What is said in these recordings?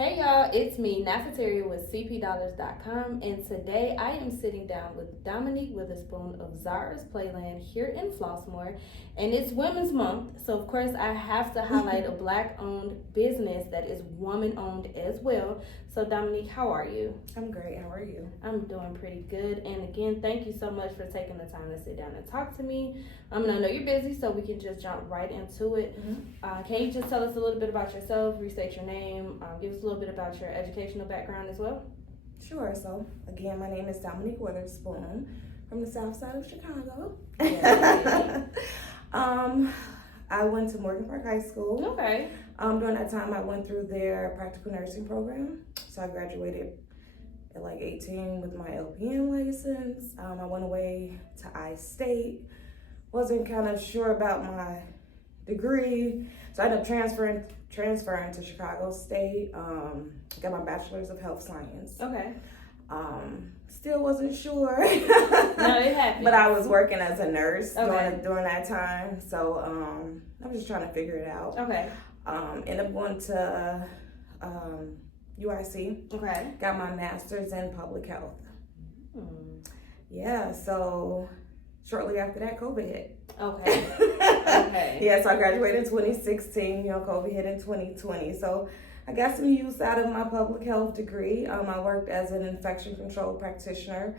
Hey y'all, it's me, Nafataria with CPDollars.com, and today I am sitting down with Dominique Witherspoon of Zahra's Playland here in Flossmoor, and it's Women's Month, so of course I have to highlight a Black-owned business that is woman-owned as well. So Dominique, how are you? I'm great, how are you? I'm doing pretty good, and again, thank you so much for taking the time to sit down and talk to me. And I know you're busy, so we can just jump right into it. Can you just tell us a little bit about yourself, restate your name, give us a little bit about your educational background as well? Sure, so again, my name is Dominique Witherspoon from the south side of Chicago. Yeah. I went to Morgan Park High School. Okay. During that time, I went through their practical nursing program. So I graduated at like 18 with my LPN license. I went away to I-State. Wasn't kind of sure about my degree, so I ended up transferring to Chicago State. Got my bachelor's of health science. Okay. Still wasn't sure. No, it happened. But I was working as a nurse during that time, so I was just trying to figure it out. Okay. Ended up going to UIC. Okay. Got my master's in public health. Yeah, so shortly after that, COVID hit. Okay. Okay. Yeah, so I graduated in 2016. COVID hit in 2020. So I got some use out of my public health degree. I worked as an infection control practitioner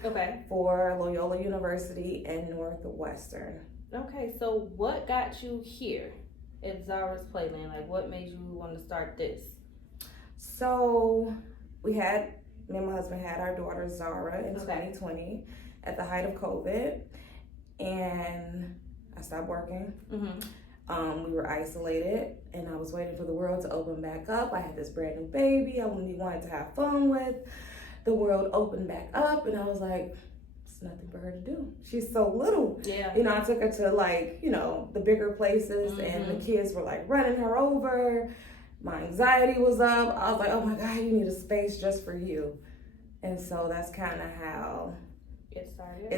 for Loyola University and Northwestern. Okay, so what got you here at Zahra's Playland? Like, what made you want to start this? So me and my husband had our daughter Zahra in 2020 at the height of COVID, and I stopped working. We were isolated, and I was waiting for the world to open back up. I had this brand new baby I wanted to have fun with. The world opened back up, and I was like, it's nothing for her to do. She's so little. Yeah. I took her to the bigger places, and the kids were like running her over. My anxiety was up. I was like, oh my God, you need a space just for you. And so that's kind of how it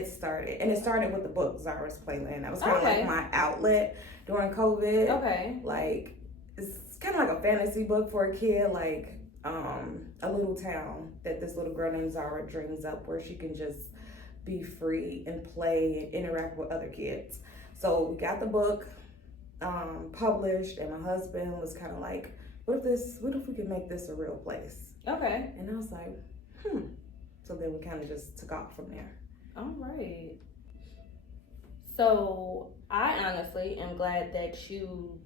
started. And it started with the book, Zahra's Playland. That was kind of like my outlet during COVID. Okay. Like, it's kind of like a fantasy book for a kid, like a little town that this little girl named Zahra dreams up, where she can just be free and play and interact with other kids. So we got the book published, and my husband was kind of like, what if we could make this a real place? Okay. And I was like, So then we kind of just took off from there. All right. So I honestly am glad that you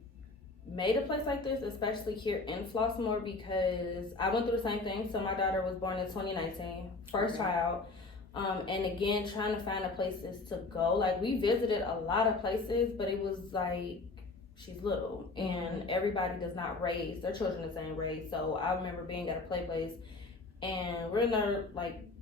made a place like this, especially here in Flossmoor, because I went through the same thing. So my daughter was born in 2019, first child. And again, trying to find places to go. Like, we visited a lot of places, but it was like, she's little, and everybody does not raise their children the same raise. So I remember being at a play place, and we're in our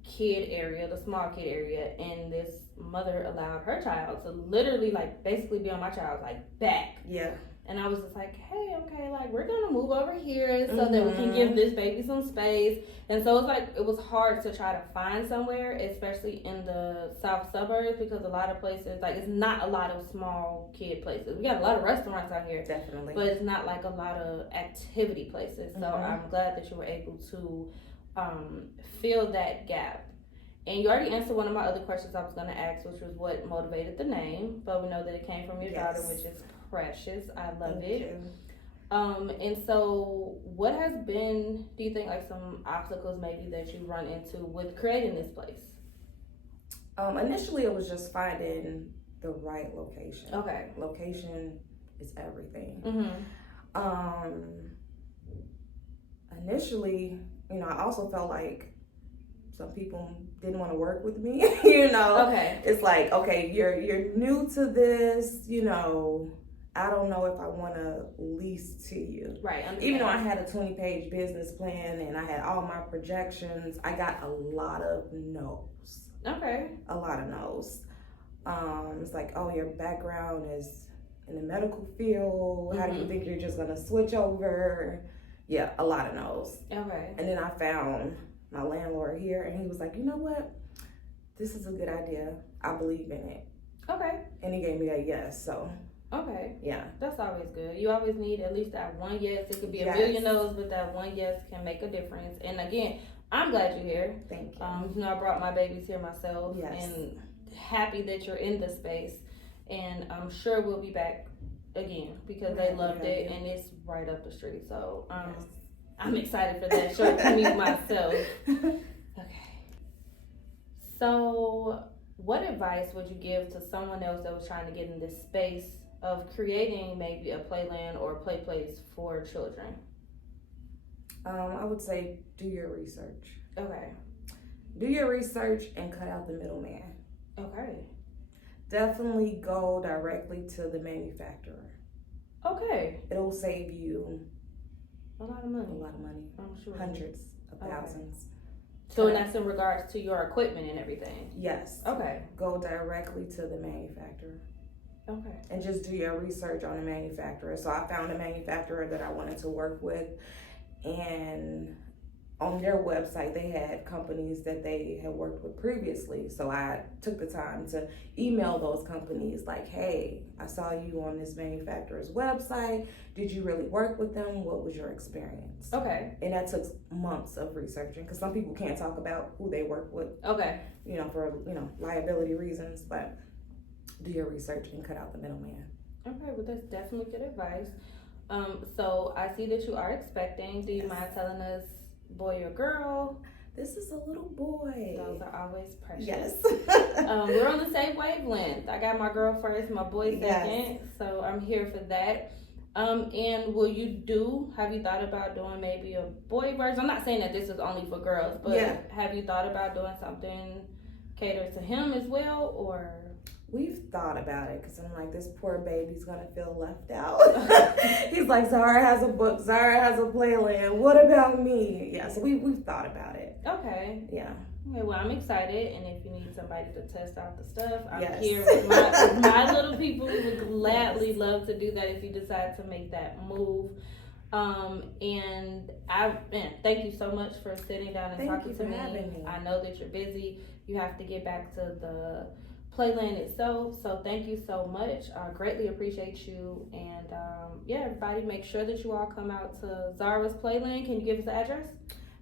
kid area, the small kid area, and this mother allowed her child to literally basically be on my child's back. Yeah. And I was just like, hey, okay, we're gonna move over here so that we can give this baby some space. And so it was hard to try to find somewhere, especially in the south suburbs, because a lot of places, it's not a lot of small kid places. We got a lot of restaurants out here. Definitely. But it's not a lot of activity places. So I'm glad that you were able to fill that gap. And you already answered one of my other questions I was going to ask, which was what motivated the name. But we know that it came from your daughter, which is precious. I love it. And so what has been, do you think, some obstacles maybe that you run into with creating this place? Initially, it was just finding the right location. Okay. Location is everything. Initially, I also felt like some people didn't want to work with me. Okay. It's like, okay, you're new to this. I don't know if I want to lease to you. Right. Even though I had a 20-page business plan and I had all my projections, I got a lot of no's. Okay. A lot of no's. It's like, oh, your background is in the medical field. How do you think you're just gonna switch over? Yeah, a lot of no's. Okay. And then I found my landlord here, and he was like, you know what? This is a good idea. I believe in it. Okay. And he gave me that yes. So Okay. Yeah. That's always good. You always need at least that one yes. It could be a million no's, but that one yes can make a difference. And again, I'm glad you're here. Thank you. I brought my babies here myself. Yes. And happy that you're in the space. And I'm sure we'll be back again because they loved it and it's right up the street. So I'm excited for that short commute myself. Okay. So what advice would you give to someone else that was trying to get in this space of creating maybe a playland or a play place for children? I would say do your research. Okay. Do your research and cut out the middleman. Okay. Definitely go directly to the manufacturer. Okay. It'll save you a lot of money. I'm sure. Hundreds of thousands. So that's in regards to your equipment and everything? Yes. Okay. Go directly to the manufacturer. Okay. And just do your research on the manufacturer. So I found a manufacturer that I wanted to work with, and on their website they had companies that they had worked with previously. So I took the time to email those companies like, hey, I saw you on this manufacturer's website. Did you really work with them? What was your experience? Okay. And that took months of researching because some people can't talk about who they work with. Okay. For liability reasons, but do your research and cut out the middleman. Okay, well that's definitely good advice. So I see that you are expecting. Do you mind telling us boy or girl? This is a little boy. Those are always precious. Yes. We're on the same wavelength. I got my girl first, my boy second. So I'm here for that. And have you thought about doing maybe a boy version? I'm not saying that this is only for girls, but have you thought about doing something catered to him as well, or? We've thought about it because I'm like, this poor baby's gonna feel left out. He's like, Zahra has a book, Zahra has a Playland. What about me? Yeah, so we've thought about it. Okay. Yeah. Okay, well, I'm excited, and if you need somebody to test out the stuff, I'm here with my little people. We would gladly love to do that if you decide to make that move. And thank you so much for sitting down and talking to me. Having me. I know that you're busy. You have to get back to the Playland itself, so thank you so much. I greatly appreciate you, and everybody, make sure that you all come out to Zahra's Playland. Can you give us the address?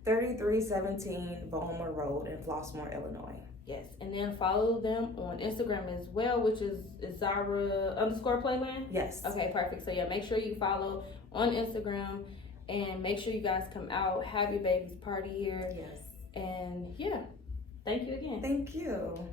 3317 Beaumont Road in Flossmoor, Illinois. Yes, and then follow them on Instagram as well, which is Zahra_Playland. Yes. Okay, perfect. So make sure you follow on Instagram, and make sure you guys come out, have your baby's party here. Yes. And thank you again. Thank you.